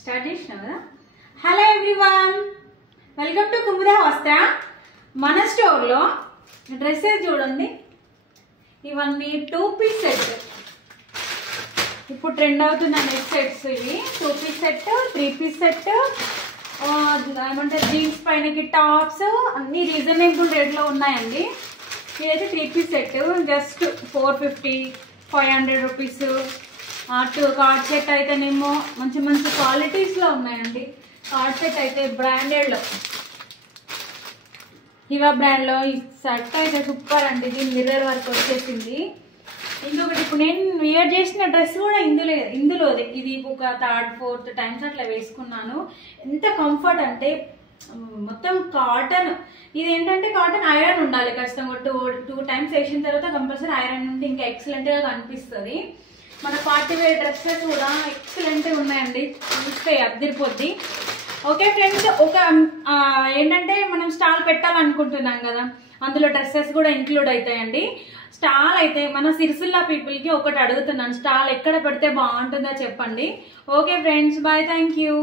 Start చేసినావు కదా. Hello everyone, welcome to Kumuda Vastra. మన స్టోర్లో డ్రెస్సెస్ చూడండి, ఇవన్నీ 2 పీస్ సెట్. ఇప్పుడు ట్రెండ్ అవుతున్న నెక్ సెట్స్ ఇవి. 2 పీస్ సెట్, 3 పీస్ సెట్, ఏమంటే జీన్స్ పైనకి టాప్స్ అన్ని రీజనబుల్ రేట్లో ఉన్నాయండి. ఇదైతే 3 piece set, just 450, 500 rupees. Cord set అయితేనేమో మంచి మంచి క్వాలిటీస్లో ఉన్నాయండి. కార్డ్ సెట్ అయితే బ్రాండెడ్లో, హివా బ్రాండ్లో ఈ సెట్ అయితే సూపర్ అండి. ఇది మిర్రర్ వర్క్ వచ్చేసింది. ఇంకొకటి ఇప్పుడు నేను వేర్ చేసిన డ్రెస్ కూడా ఇందులోదే. ఇది ఒక 3rd 4th టైమ్స్ అట్లా వేసుకున్నాను. ఎంత కంఫర్ట్ అంటే మొత్తం కాటన్. ఇది ఏంటంటే కాటన్ ఐరన్ ఉండాలి ఖచ్చితంగా. 2 టైమ్స్ వేసిన తర్వాత కంపల్సరీ ఐరన్ ఉంటే ఇంకా ఎక్సలెంట్గా కనిపిస్తుంది. మన పార్టీ వేర్ డ్రెస్సెస్ కూడా ఎక్సలెంట్గా ఉన్నాయండి, చూస్తే అద్దరిపోద్ది. ఓకే ఫ్రెండ్స్, ఒక ఏంటంటే మనం స్టాల్ పెట్టాలనుకుంటున్నాం కదా, అందులో డ్రెస్సెస్ కూడా ఇంక్లూడ్ అవుతాయండి. స్టాల్ అయితే మన సిరిసిల్ల పీపుల్కి ఒకటి అడుగుతున్నాను, స్టాల్ ఎక్కడ పెడితే బాగుంటుందో చెప్పండి. Okay friends, bye, thank you.